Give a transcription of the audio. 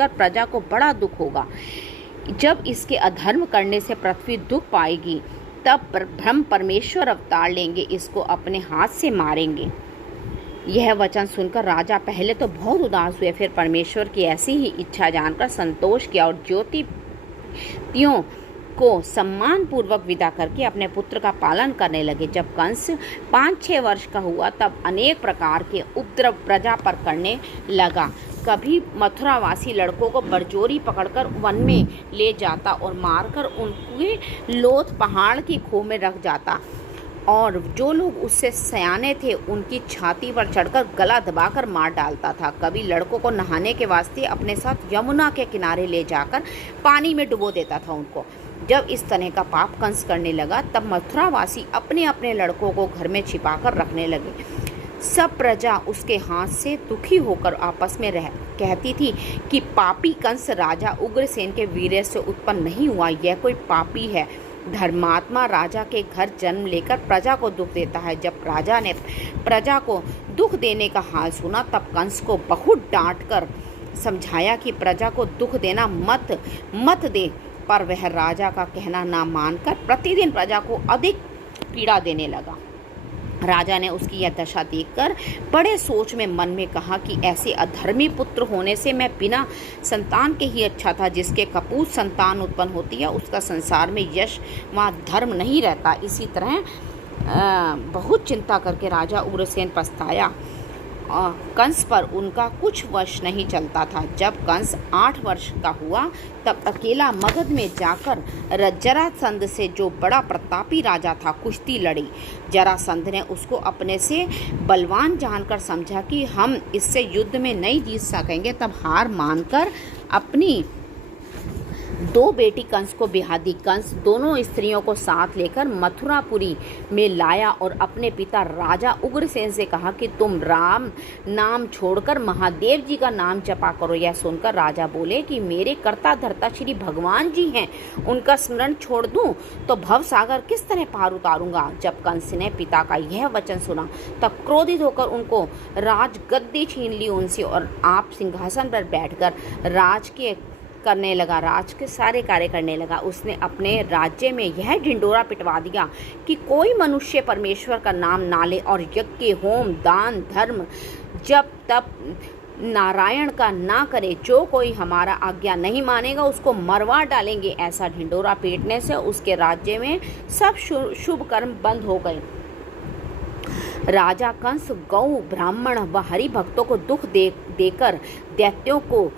देखकर प्रजा को बड़ा दुख होगा। जब इसके अधर्म करने से पृथ्वी दुख पाएगी, तब ब्रह्म परमेश्वर अवतार लेंगे, इसको अपने हाथ से मारेंगे। यह वचन सुनकर राजा पहले तो बहुत उदास हुए, फिर परमेश्वर की ऐसी ही इच्छा जानकर संतोष किया और ज्योतिषियों को सम्मान पूर्वक विदा करके अपने पुत्र का पालन करने लगे। जब कंस 5-6 वर्ष का हुआ, तब अनेक प्रकार के उपद्रव प्रजा पर करने लगा। कभी मथुरावासी लड़कों को बरजोरी पकड़कर वन में ले जाता और मारकर उनके लोथ पहाड़ की खो में रख जाता, और जो लोग उससे सयाने थे उनकी छाती पर चढ़कर गला दबाकर मार डालता था। कभी लड़कों को नहाने के वास्ते अपने साथ यमुना के किनारे ले जाकर पानी में डुबो देता था उनको। जब इस तरह का पाप कंस करने लगा, तब मथुरावासी अपने अपने लड़कों को घर में छिपाकर रखने लगे। सब प्रजा उसके हाथ से दुखी होकर आपस में कहती थी कि पापी कंस राजा उग्रसेन के वीर्य से उत्पन्न नहीं हुआ, यह कोई पापी है। धर्मात्मा राजा के घर जन्म लेकर प्रजा को दुख देता है। जब राजा ने प्रजा को दुख देने का हाल सुना, तब कंस को बहुत डांट कर समझाया कि प्रजा को दुख देना मत दे, पर वह राजा का कहना ना मानकर प्रतिदिन प्रजा को अधिक पीड़ा देने लगा। राजा ने उसकी यह दशा देखकर बड़े सोच में मन में कहा कि ऐसे अधर्मी पुत्र होने से मैं बिना संतान के ही अच्छा था। जिसके कपूत संतान उत्पन्न होती है, उसका संसार में यश व धर्म नहीं रहता। इसी तरह बहुत चिंता करके राजा उग्रसेन पछताया। कंस पर उनका कुछ वश नहीं चलता था। जब कंस 8 वर्ष का हुआ, तब अकेला मगध में जाकर जरासंध से, जो बड़ा प्रतापी राजा था, कुश्ती लड़ी। जरासंध ने उसको अपने से बलवान जानकर समझा कि हम इससे युद्ध में नहीं जीत सकेंगे। तब हार मानकर अपनी 2 बेटी कंस को ब्याह दी। कंस दोनों स्त्रियों को साथ लेकर मथुरापुरी में लाया और अपने पिता राजा उग्रसेन से कहा कि तुम राम नाम छोड़कर महादेव जी का नाम जपा करो। यह सुनकर राजा बोले कि मेरे कर्ता धर्ता श्री भगवान जी हैं, उनका स्मरण छोड़ दूं तो भव सागर किस तरह पार उतारूंगा। जब कंस ने पिता का यह वचन सुना, तब क्रोधित होकर उनको राजगद्दी छीन ली उनसे, और आप सिंहासन पर बैठकर राज के सारे कार्य करने लगा। उसने अपने राज्य में यह ढिंडोरा पिटवा दिया कि कोई मनुष्य परमेश्वर का नाम ना ले, और यज्ञ, होम, दान, धर्म, जब तब नारायण का ना करे। जो कोई हमारा आज्ञा नहीं मानेगा, उसको मरवा डालेंगे। ऐसा ढिंडोरा पीटने से उसके राज्य में सब शुभ कर्म बंद हो गए। राजा कंस गौ, ब्राह्मण व हरि भक्तों को दुख देकर दैत्यों को